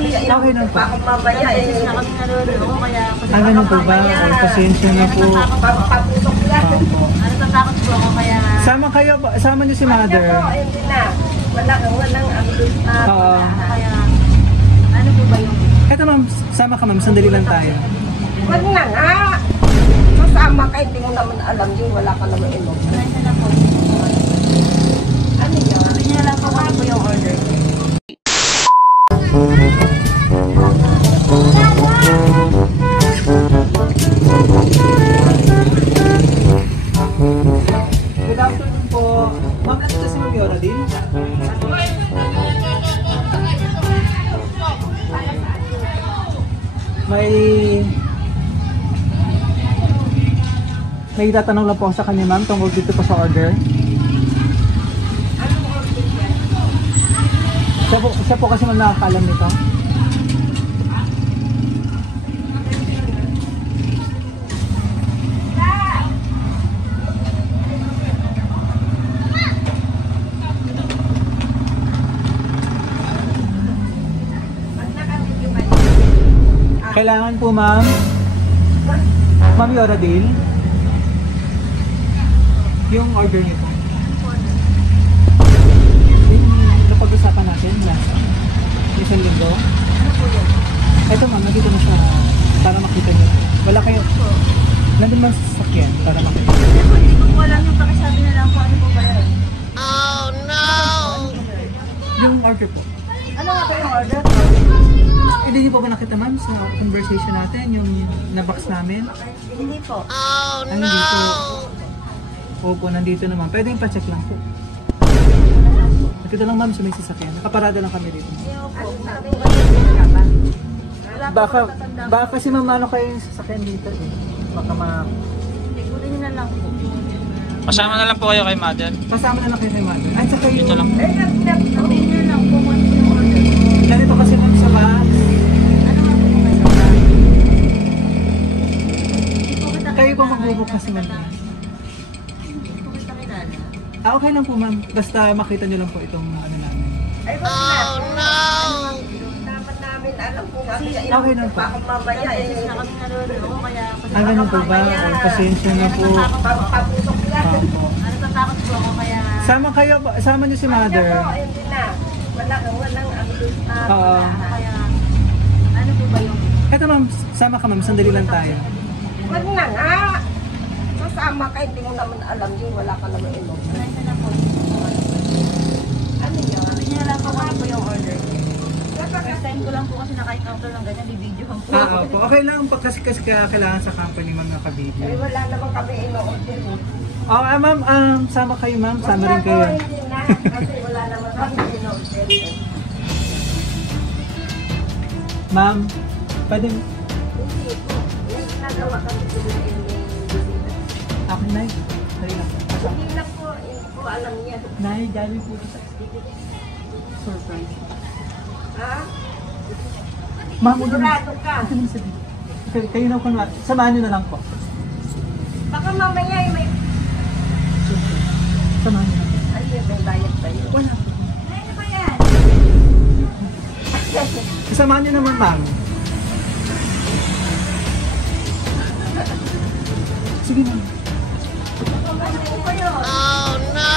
Okay lang po. Baka mamaya eh. Na kami naluloko, kaya... Ganun po ba? Ay, pasensya na po. Papusok lang. Ano, tatakot po ako, kaya... Sama kayo, sama niyo si mother. Hindi na. Walang abdul. Oo. Kaya... Ano po ba yung... Eto ma'am, sama ka ma'am, sandali lang tayo. Wag na nga. Masama ka, hindi mo naman alam yun. Wala ka naman ilog. Ano na po? Ano yun? Sabi niya lang po ano po yung order. Good afternoon po. Ma'am, nandito si Ma'am Yora din? May tatanong lang po ako sa kanya ma'am tungkol dito po sa order. Siya po kasi ma'am nakakalam nito. Kailangan po ma'am Yora Dale yung order nito. Yung napag-usapan natin last isang linggo. Ito ma'am, nandito na siya para makita niyo. Wala kayo. Nandun man sa sasakyan para makita niyo. Hindi ko po alam yung pakisabi na lang po ano po ba yan. Oh no! Yung order po. Ano nga po yung order? Hindi niyo pa ba nakita ma'am sa conversation natin yung na-box namin? Hindi po. Oh no! Opo, nandito naman. Pwede yung pa-check lang po. Nakita lang ma'am sa may sasakyan. Nakaparada lang kami dito. Baka kasi ma'am ano kayo yung sasakyan dito eh. Baka Hindi, kunin niyo na lang po. Pasama na lang po kayo kay mother. kasama na lang kayo kay mother. Ay, saka yung... Dito lang. Sabihin niyo na lang po kung ano yung order. Ganito kasi ma'am sa bus. Ano nga po yung kasama? Hindi po kita Kayo ba kilala. magbubuk kasi ma'am? Hindi po kita kilala. Okay lang po ma'am. Basta makita nyo lang po itong ano namin. Ay, wag na. Oh no! Dapat namin alam kung ano yung Okay lang po. baka mamaya Kasi eh. na kami naluloko, kaya... Ganun po ba? Ay, pasensya na po. Papusok lang. Ano, tatakot po ako, kaya... Sama kayo, sama nyo si mother. Hindi na. Walang abdul. Oo. Kaya... Ano po ba yung... Eto ma'am, sama ka ma'am. Sandali lang tayo. Wag na nga. Masama ka, hindi mo naman alam yun. Wala ka naman ilog. Ano na po? Ano yun? Sabi niya lang po ano po yung order. First time ko lang po kasi naka-encounter ng ganyan, bibidyo ko po. Opo. Okay lang po kasi kailangan sa company mga Ay, kabidyo. wala naman kami ino-order. Okay ma'am, sama kayo ma'am. Sama rin kayo. Hindi na. Kasi wala naman kami ino-order. Ma'am, pwede... Hindi po. Yung nagawa kami sila yung bisita. Ako na yun. Dali lang. Kasama. Hindi lang po. Hindi po alam niya. Nay, galing po sa surprise. Ha? Ma'am, huwag naman. Sigurado ka. Ito naman sabihin. Kayo na kunwari. Samahan nyo na lang po. Baka mamaya may... Samahan nyo na lang. Ay, may bayad ba yun? Wala po. Ano ba yan? Samahan nyo naman ma'am. Sige ma'am. Oh no!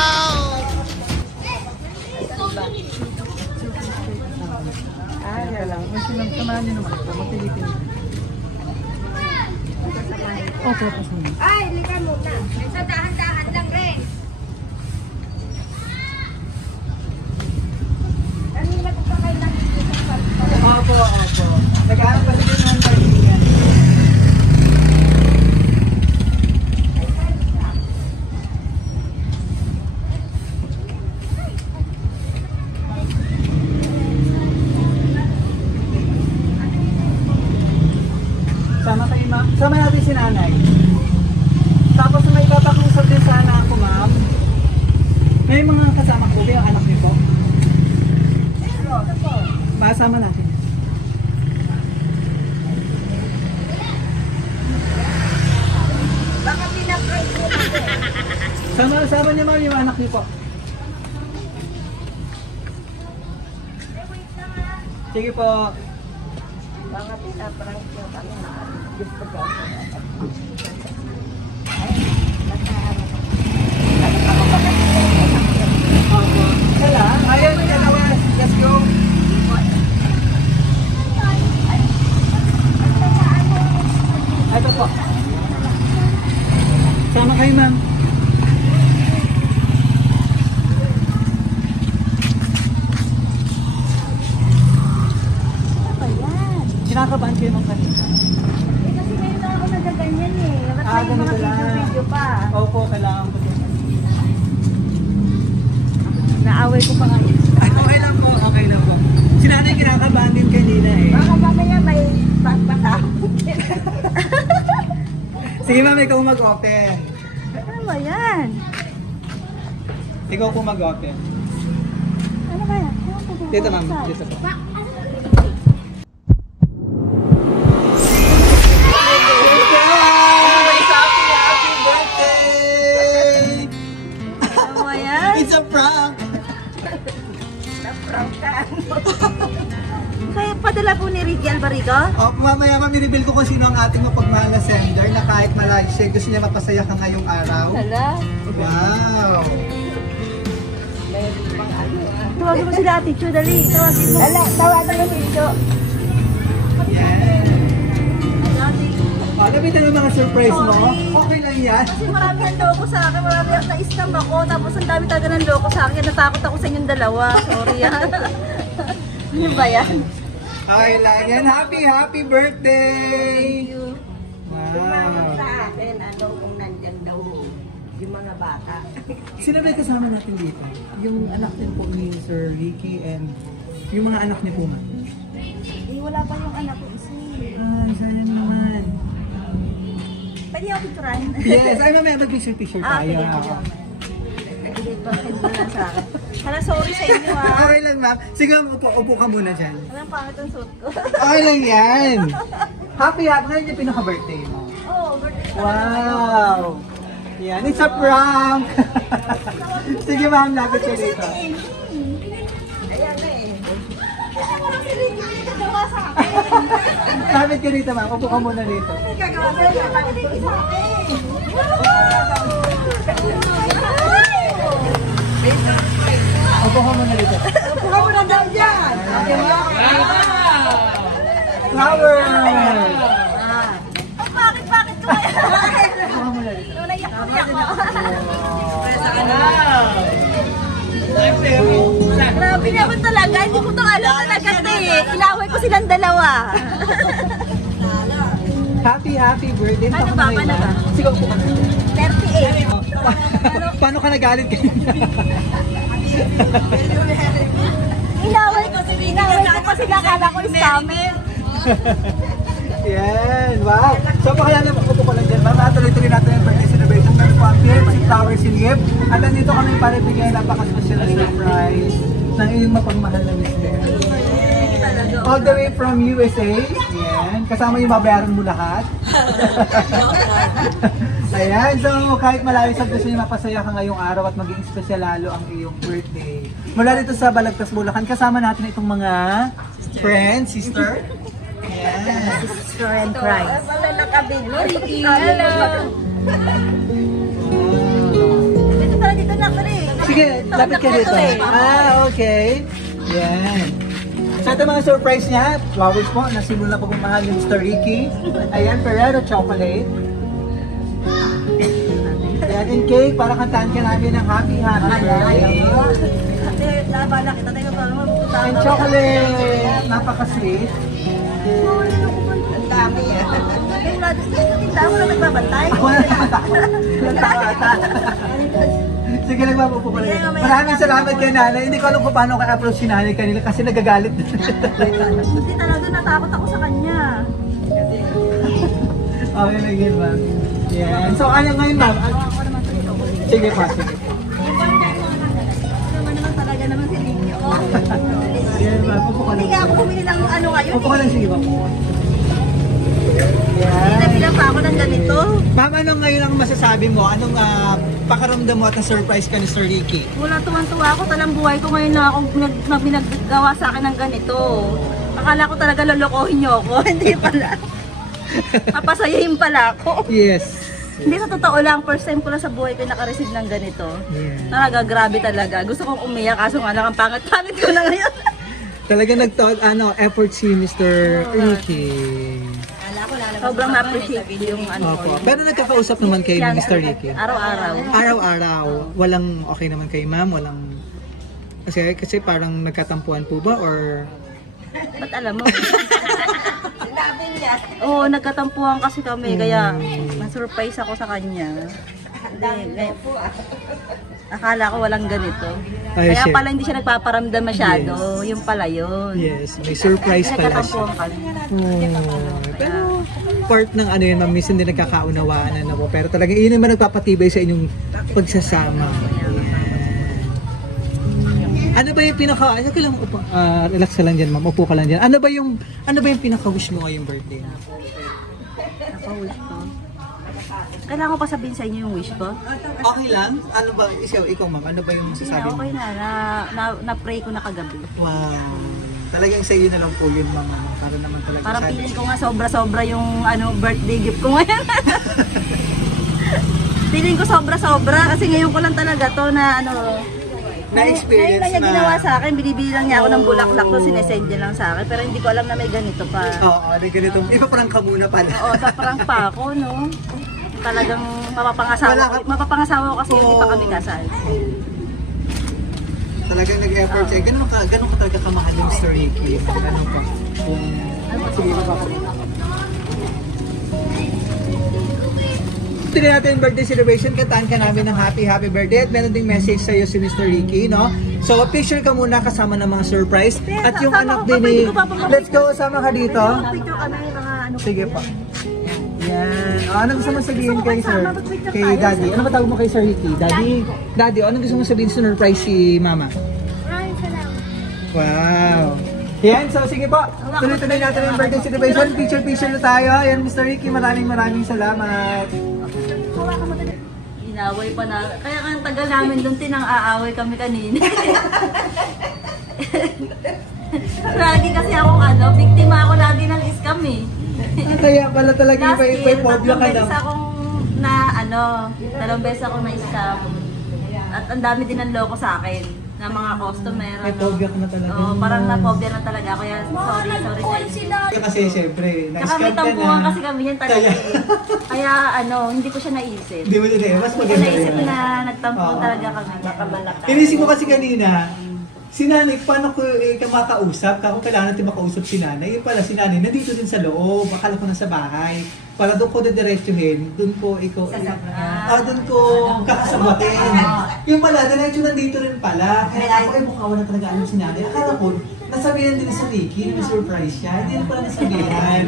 Ay, lang. Samahan nyo naman po. Mapilitin nyo. Okay, pasama. Ay, likan muna. Sa dahan-dahan lang rin. Kanina ko pa kayo nakikita sa Opo. Nag-aaral pa rin yung kaibigan. Sama kayo ma'am. Sama natin si nanay. Tapos may papakusap din sana ako ma'am. May mga kasama ko. Yung anak niyo po. Pasama natin. Baka pinapray ko kasi. Sama niyo ma'am yung anak niyo po. Sige po. Mga pinaparang yung ano na gusto ko. Kala, ayun, dalawa. Let's go. Ito po. Sama kayo, ma'am. Ano yan? Kinakabahan kayo ma'am kanina. Kasi ngayon na ako nagaganyan eh. Ba't may ganun mga lang. video pa? Opo, kailangan ko. Naaway ko pa ngayon. Okay lang po, okay lang po. Si nanay kinakabahan din kanina eh. Baka mamaya may pagpatawag. Sige ma'am, ikaw mag-open. Ano ba yan? Ikaw po mag-open. Ano ba yan? Dito ma'am, dito po. Happy birthday! Ano ba yan? It's a prank! Kaya padala po ni Ricky Albarigo? Oh, mamaya mamiribil ko kung sino ang ating mapagmahal na sender na kahit malayo siya, gusto niya mapasaya ka ngayong araw. Hala. Wow! Tawagin mo sila Ate Chu, dali. Tawagin mo. Wala, tawagan ng video. Yan! Oh, nabitan ang mga surprise mo? Okay lang yan. Kasi marami ang loko sa akin, marami ang na-scam ako, tapos ang dami talaga ng loko sa akin, natakot ako sa inyong dalawa. Sorry yan. Ano ba yan? Okay lang yan. Happy birthday! Tumawag Wow! sa akin, ano kung nandyan daw yung mga bata. Sino ba yung kasama natin dito? Yung anak din po ni Sir Ricky and yung mga anak niyo po ma'am. Eh, wala pa yung anak ko isa. Ay, sayang naman. Pwede ako picturean? Yes, ay mamaya mag-picture tayo. Okay, sige pa, send mo lang sa akin. Hala, sorry sa inyo ha. Okay lang ma'am. Sige ma'am, upo ka muna dyan. Walang pangit ang suit ko. Okay lang yan. Happy. Ngayon yung pinaka-birthday mo. Oh, birthday ko. Wow! Yan, it's a prank! Sige ma'am, lapit ka dito. Ayan na eh. Kasi wala si Ricky yung nagawa sa akin. Lapit ka dito ma'am, upo ka muna dito. May gagawa sa akin. Wala si Ricky sa akin. Upo ka muna dito. Puka mo na daw dyan. Flower! Bakit ko kaya? Upo ka muna dito. Naiyak ko ako. Grabe naman talaga. Hindi ko to alam talaga eh. Inaway ko silang dalawa. Happy birthday. Paano ba? Paano ba? Sige, upo ka muna. 38. Paano ka nagalit kanina? Inaway ko pa sila. Kala ko scammer. Yan, wow. So, pakaya na upo ko lang dyan. Ma'am, tuloy-tuloy natin yung birthday celebration. Meron po ang beer, si Flowers in Gift. At nandito kami para bigyan napaka-special na surprise ng iyong mapagmahal na mister. All the way from USA. Yan. Kasama yung babayaran mo lahat. Ayan. So, kahit malayo sa gusto niyo mapasaya ka ngayong araw at maging special lalo ang iyong birthday. Mula dito sa Balagtas, Bulacan, kasama natin itong mga friends, sister. Ayan. Sister and Christ. Wala nakabilo. Hello. Dito pala dito na pala eh. Sige, lapit ka dito. eh. Okay. Yan. Sa ito mga surprise niya, flowers po, nasimula pagmamahal ni Mr. Ricky. Ayan, Ferrero chocolate. Ayan, and cake, para kantaan ka namin ng happy birthday. Ate, nabala kita tayo pa mapupunta. And chocolate, napaka-sweet. Ang dami ah. Yung ladas na yung tindahan mo na nagbabantay. Ako na naman ata. Sige lang, mapupo ko lang. Maraming salamat kay nanay. Hindi ko alam kung paano ka-approach si nanay kanila kasi nagagalit. Hindi talaga natakot ako sa kanya. Okay lang yun, ma'am. Yan. So, ano ngayon, ma'am? Ako naman sa ito. Sige pa, sige. Naman talaga naman si Ricky. Yan, ma'am. Upo ka Hindi lang. nga ako bumili ng ano ngayon. Upo ka lang, sige, ma'am. Yan. Nabilang pa ako ng ganito. Ma'am, anong ngayon ang masasabi mo? Anong pakaramdam mo at na-surprise ka ni Sir Ricky? Wala, tuwan-tuwa ako. Talang buhay ko ngayon na ako naggawa sa akin ng ganito. Akala ko talaga lolokohin niyo ako. Hindi pala. Papasayahin pala ako. Yes. Hindi, sa totoo lang, first time ko lang sa buhay ko naka-receive ng ganito. Yeah. Talaga, grabe talaga. Gusto kong umiyak, kaso nga lang ang pangat-pangat ko na ngayon. Talaga effort si Mr. Ricky. Sobrang na-appreciate yung ano Opo. ko. Pero nagkakausap naman kayo ni Mr. Ricky. Araw-araw. Araw-araw. Walang okay naman kay ma'am? Walang... Kasi parang nagkatampuan po ba? Or... Ba't alam mo? Sinabi niya. Oo, nagkatampuhan kasi kami, kaya na-surprise ako sa kanya. Hindi, akala ko walang ganito. Ay, Kaya shit. pala hindi siya nagpaparamdam masyado. Yung pala yun. Yes, may surprise pala siya. Nagkatampuhan kami. Pero part ng ano yun, ma'am, minsan din nagkakaunawaan na po. Pero talaga yun naman nagpapatibay sa inyong pagsasama. Ano ba yung pinaka... Ano ka lang, relax ka lang dyan, ma'am. Upo ka lang dyan. Ano ba yung pinaka-wish mo ngayong birthday? Naka-wish ko. Kailangan ko pa sabihin sa inyo yung wish ko? Okay lang? Ano ba? Ikaw ma'am, ano ba yung masasabi mo? Okay na-pray ko na kagabi. Wow. Talagang sa iyo na lang po yun, ma'am. Para naman talaga Parang sana- feeling ko nga sobra-sobra yung birthday gift ko ngayon. Feeling ko sobra-sobra kasi ngayon ko lang talaga to na Na-experience ngayon lang niya na- ginawa sa akin, binibili lang niya ako ng bulaklak to, sinesend niya lang sa akin, pero hindi ko alam na may ganito pa. Oo, ganito. Ipaprang ka muna pala. Oo, paparang pa ako, no? Talagang Wala ka- mapapangasawa ko kasi hindi pa kami kasal. Talagang nag-effort siya. Ganun ka talaga kamahal yung Mr. Ricky. Ganun ka. Sige pa ako. Tuloy natin yung birthday celebration, kantaan ka namin ng happy birthday at meron ding message sa'yo si Mr. Ricky, no? So, picture ka muna kasama ng mga surprise at yung anak din ni... Let's go, sama ka dito. Picture kami ng mga Sige po. Yan. Ano gusto mo sabihin kay Sir? Kay Daddy? Ano ba tawag mo kay Sir Ricky? Daddy, ano gusto mo sabihin surprise si Mama? Maraming salamat. Wow. Yan, so sige po. Tuloy-tuloy natin yung birthday celebration. Picture na tayo. Yan, Mr. Ricky, maraming salamat. Inaway pa na. Kaya ang tagal namin doon, tinang-aaway kami kanina. Lagi kasi akong biktima ako lagi ng scam eh. Kaya pala talaga Last year, may phobia tatlong ka beses na. akong dalawang beses akong na-scam. At ang dami din ng loko sa akin na mga customer. May phobia ka na talaga. Oo, parang na-phobia na talaga. Kaya sorry. Kasi siyempre, Tsaka na-scam may ka tampuhan na. kasi kami yan talaga Kaya- eh. Kaya hindi ko siya naisip. Hindi mo din eh. Mas Hindi ko maganda naisip yun. na nagtampuhan Oo. talaga kami. Nakamalaka. Inisip ko kasi kanina, si nanay, paano ko makausap? Kako kailangan natin makausap si nanay. Yung pala si nanay, nandito din sa loob. Akala ko nasa bahay. Para doon ko didiretsuhin, doon ko ikaw, doon ko kakasabatin. Yung pala, diretso nandito rin pala. Kaya ako ay mukha wala talaga alam si nanay. Akala ko, nasabihan din sa Ricky, may surprise siya. Hindi na pala nasabihan.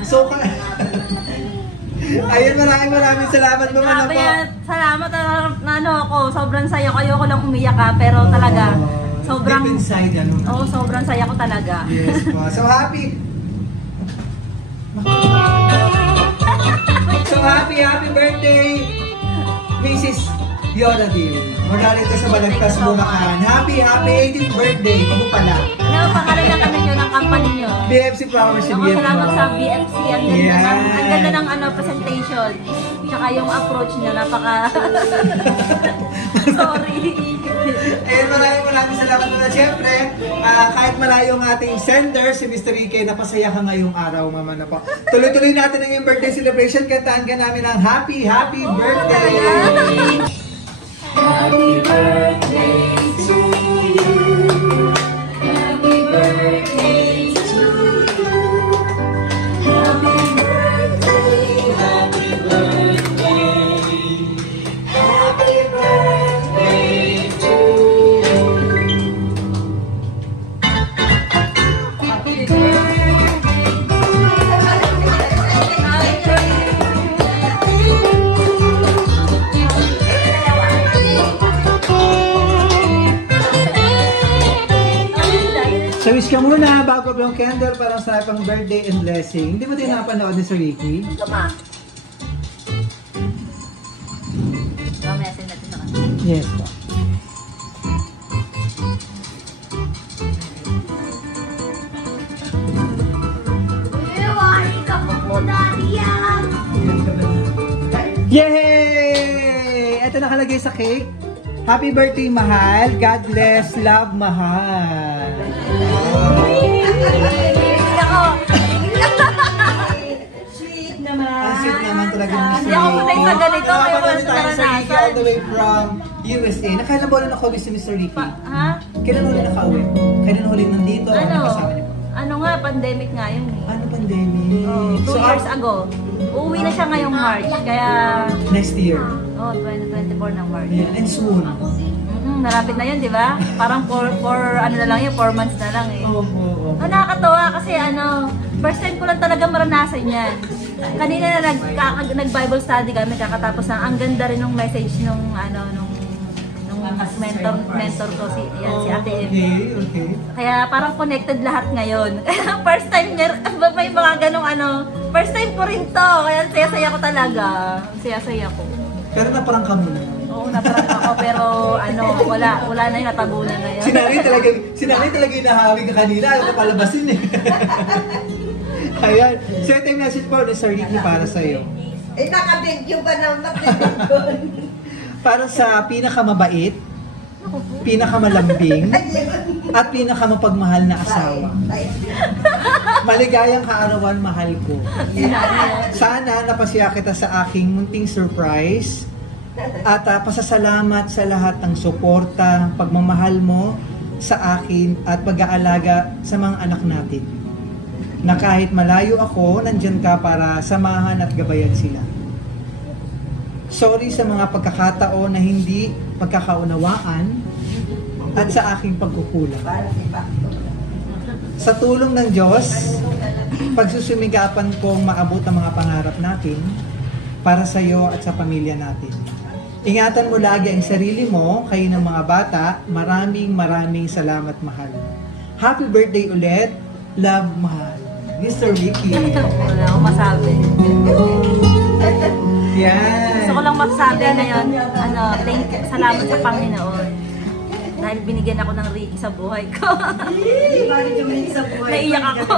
So, ayun, maraming salamat naman na po. Salamat na ako. Sobrang saya ko. Ayoko lang umiyak pero talaga. Sobrang, Deep inside, ano? sobrang saya ko talaga. Yes po. So happy birthday, Mrs. Yoradil. Magaling ka sa Balagtas, Bulacan. Happy 18th birthday. Ano pala? Ano ang pangalan ng nyo, ng company nyo? BFC Flowers and Gift. Salamat sa BFC. Ang ganda, Yeah. ang ganda ng presentation. Tsaka yung approach nyo, napaka... Sorry. Ayun, maraming salamat na. Siyempre, kahit malayo ang ating sender, si Mr. Ricky, napasaya ka ngayong araw, mama na po. Tuloy-tuloy natin ang yung birthday celebration. Kantaan ka namin ng happy birthday! Happy birthday to you. Happy birthday to you. Happy birthday, happy birthday. Happy birthday to you. Happy So wish ka muna bago yung candle para sa pang birthday and blessing. Hindi mo din napanood ni Sir Ricky? Mamaya send natin sa kanila. Yes po. Yay! Ito nakalagay sa cake. Happy birthday, mahal. God bless, love, mahal. Sweet naman. Ang sweet naman talaga ni Hindi ako sanay sa ganito, kaya wala sa tayo sa Ricky all the way from USA. Nakailan ba ulit nakauwi si Mr. Ricky? Ha? Kailan ulit nakauwi? Kailan ulit nandito? Ano kasama niyo po? Ano nga, pandemic nga yun eh. Ano pandemic? Oh, 2 years ago. Uuwi na siya ngayong March, kaya... Next year. Oh, 2024 ng March. Yeah, and soon. Narapit na yun, di ba? Parang ano na lang yun, 4 months na lang eh. Oo, oo. Nakakatawa kasi first time ko lang talaga maranasan yan. Kanina na nag-Bible study kami, kakatapos na. Ang ganda rin ng message nung mentor ko, si Ate Eve. Okay. Kaya parang connected lahat ngayon. First time niya, may mga ganong first time ko rin to. Kaya saya-saya ko talaga. Saya-saya ko. Pero naparang ka muna. Oo, naparang ako, pero wala na yun, natabunan na yun. Sinanay talaga inahawi ka kanina, ayaw ka palabasin eh. Ayan. So ito yung message po ni Sir Ricky para sa'yo. Naka-video ba na naka-video? Para sa pinakamabait, pinakamalambing, at pinakamapagmahal na asawa. Maligayang kaarawan, mahal ko. Sana napasya kita sa aking munting surprise at pasasalamat sa lahat ng suporta, pagmamahal mo sa akin at pag-aalaga sa mga anak natin. Na kahit malayo ako, nandyan ka para samahan at gabayan sila. Sorry sa mga pagkakataon na hindi pagkakaunawaan at sa aking pagkukulang. Sa tulong ng Diyos, pagsusumigapan kong maabot ang mga pangarap natin para sa iyo at sa pamilya natin. Ingatan mo lagi ang sarili mo, kayo ng mga bata. Maraming salamat, mahal. Happy birthday ulit. Love, mahal. Mr. Ricky. Wala akong masabi. Yan. Gusto ko lang masabi ngayon, salamat sa Panginoon. Dahil binigyan ako ng Ricky sa buhay ko. Naiyak ako.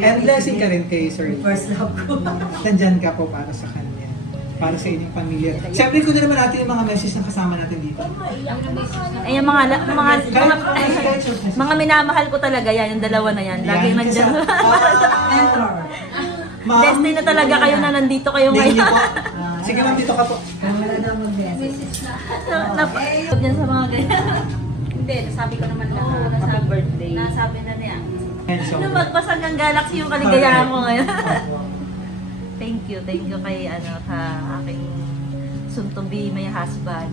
And blessing ka rin kay Sir Ricky. First love ko. Nandyan ka po para sa kanya. Para sa inyong pamilya. Siyempre, kung naman natin yung mga message na kasama natin dito. Ay, yung mga minamahal ko talaga yan, yung dalawa na yan. Lagi nandyan. Mentor. Destiny na talaga kayo na nandito kayo Thank you ngayon. po. Sige ma'am, dito ka po. Wala na mag-message. Napagod yan sa mga ganyan. Hindi, nasabi ko naman na happy birthday. Nasabi na niya. Nung magpasang ng galaxy yung kaligayahan ko ngayon. Thank you kay sa aking soon-to-be my husband.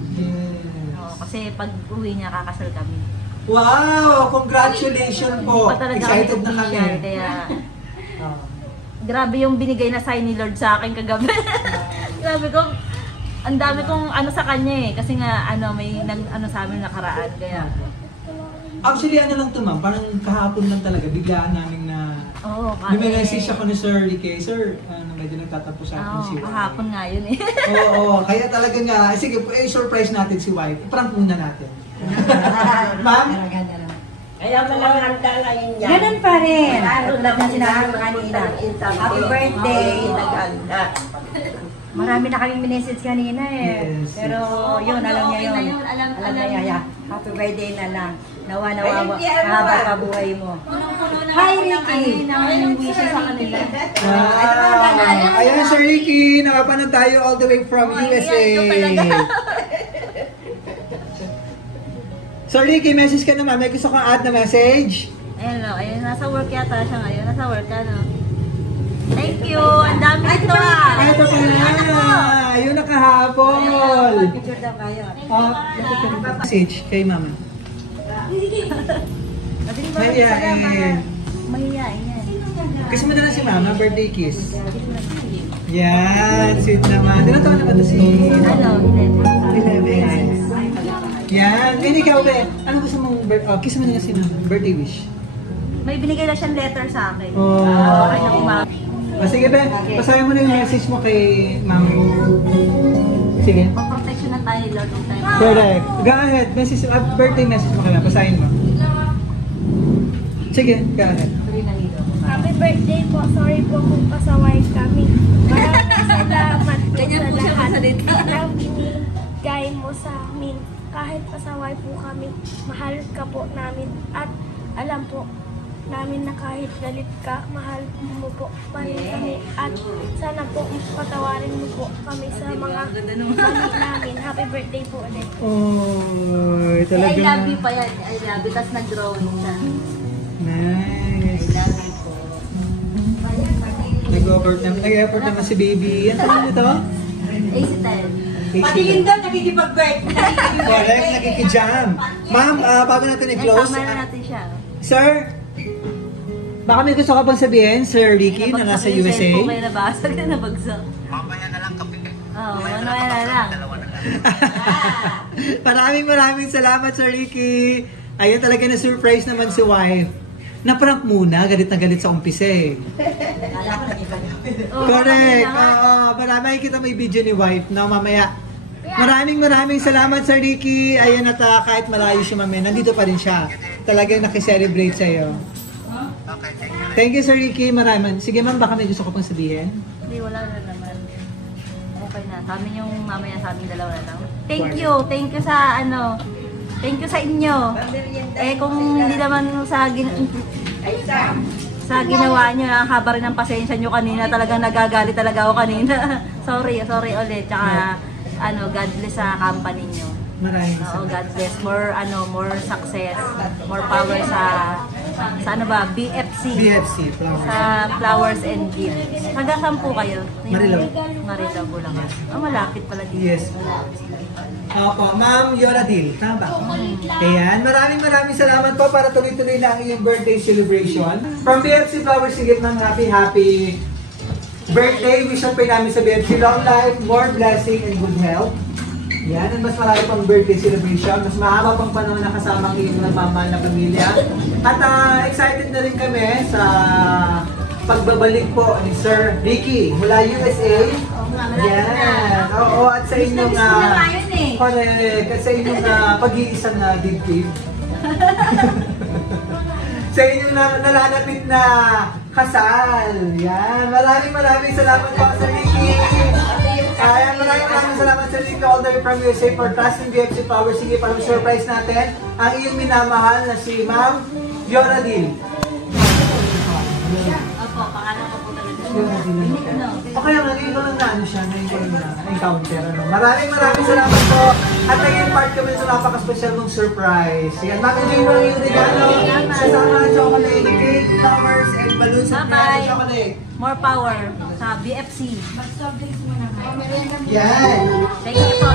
Kasi pag uwi niya, kakasal kami. Wow! Congratulations po! Pa talaga Excited na kami kami. official, kaya grabe yung binigay na sign ni Lord sa akin kagabi. Grabe ko, ang dami kong sa kanya eh. Kasi nga, may sa amin nakaraan. Kaya, Actually, lang to ma'am, parang kahapon lang talaga, biglaan namin na may message ako ni Sir Ricky. Sir, medyo nagtatapos sa atin si wife. kahapon nga yun eh. Oo, kaya talaga nga, sige, surprise natin si wife. Prank muna natin. Ma'am? Kaya malang handa ngayon yan. Ganun pa rin. Tulad na sinabi mo kanina. Happy birthday. Naghanda. Marami na kaming minessage kanina eh. Yes, Pero yun, alam niya yun. Alam niya. Happy birthday na lang. Nawa, Haba pa buhay mo. Hi, Ricky! Ang wishes sa kanila. Ayan, Sir Ricky, nakapanood tayo all the way from USA. Sir Ricky, message ka naman. May gusto kang add na message? Ayun, nasa work yata siya ngayon. Nasa work ka, no? Thank you! Ang dami ito ah! Ito pala! Yun nakahabol! Picture daw kayo. Message kay mama. Mahihain. Mahihain yan. Kiss mo na lang si mama, birthday kiss. Yan, sweet naman. Ilan taon naman ito si... 11. Yan. Hindi ikaw, be. Ano gusto mong... kiss mo na lang si mama, birthday wish. May binigay na siyang letter sa akin. Oh. Ay, naku, ma'am. Sige, be. Pasahin mo na yung message mo kay mama. Sige. Protection na tayo, Lord. Correct. Go ahead. Message, birthday message mo kaya. Pasahin mo. Sige, go ahead. Happy birthday po. Sorry po kung pasaway kami. Maraming Salamat po Ganyan sa po siya lahat magsalita. ng binigay mo sa amin. Kahit pasaway po kami, mahal ka po namin. At alam po namin na kahit galit ka, mahal mo po pa rin kami. At sana po patawarin mo po kami sa mga mali namin. Happy birthday po ulit. Oh, I talaga. love you pa yan. I love you. Tapos nag-drawing siya. Nice. I love you po. Nag-effort naman si baby. Ano naman ito? AC10. Pati yun daw, nakikipag-birthday. Correct, nakikijam. Ma'am, bago natin i-close, Ay, tama na natin siya. sir, baka may gusto ka pang sabihin, Sir Ricky, na nasa Nabagsak yung USA? cellphone kayo, nabasag na nabagsak. Mamaya na lang kape. Oo, mamaya na lang. Dalawa na lang. Maraming salamat, Sir Ricky. Ayun talaga na surprise naman si wife. Na-prank muna, galit na galit sa umpisa eh. Oo, Correct. mamaya na nga. Oo, marami kita may video ni wife na mamaya. Maraming salamat, Sir Ricky. Ayun at kahit malayo si Mami, nandito pa rin siya. Talagang nakiselebrate sa'yo. Okay, thank you. Thank you, Sir Ricky. Maraming. Sige, ma'am, baka may gusto ko pang sabihin. Hindi, wala na naman. Okay na. Sa amin yung mamaya sa amin dalawa na lang. Thank you sa ano. Thank you sa inyo. Eh kung hindi naman sa ginawa nyo, ang haba rin ng pasensya nyo kanina. Talagang nagagalit talaga ako kanina. sorry ulit. Tsaka God bless sa company nyo. Maraming Oo, salamat. God bless. More success. More power sa ano ba? BFC. BFC, flowers. Sa Flowers and Gifts. Taga saan po kayo? Marilao. Marilao, Bulacan. Malapit pala dito. Yes. Opo, Ma'am Yoradil. Tama ba? Ayan. Maraming salamat po para tuloy-tuloy na ang iyong birthday celebration. From BFC Flowers, sige ng happy birthday. Wish po namin sa BFC long life, more blessing and good health. Yan, at mas marami pang birthday celebration. Mas mahaba pang panahon na kasama ang iyong nagmamahal na pamilya. At excited na rin kami sa pagbabalik po ni Sir Ricky mula USA. Yan. Oo, at sa inyong correct, at sa inyong pag-iisang dibdib. Sa inyong nalalapit na kasal. Yan. Maraming salamat po, Sir Ricky. Ayan, maraming salamat sa Ricky all the way from USA for trusting BFC Flowers. Sige, para surprise natin ang iyong minamahal na si Ma'am Yoradil. Opo, pangalan ko po talaga. O kaya nga, ngayon ko lang na siya, ngayon ko lang na-encounter. Maraming salamat po. At naging part kami sa napaka-special mong surprise. Yan, mag-enjoy mo lang yung regalo. Kasama ng chocolate, cake, flowers, and balloons at Bye-bye. chocolate. More power sa BFC. Yan. Thank you po.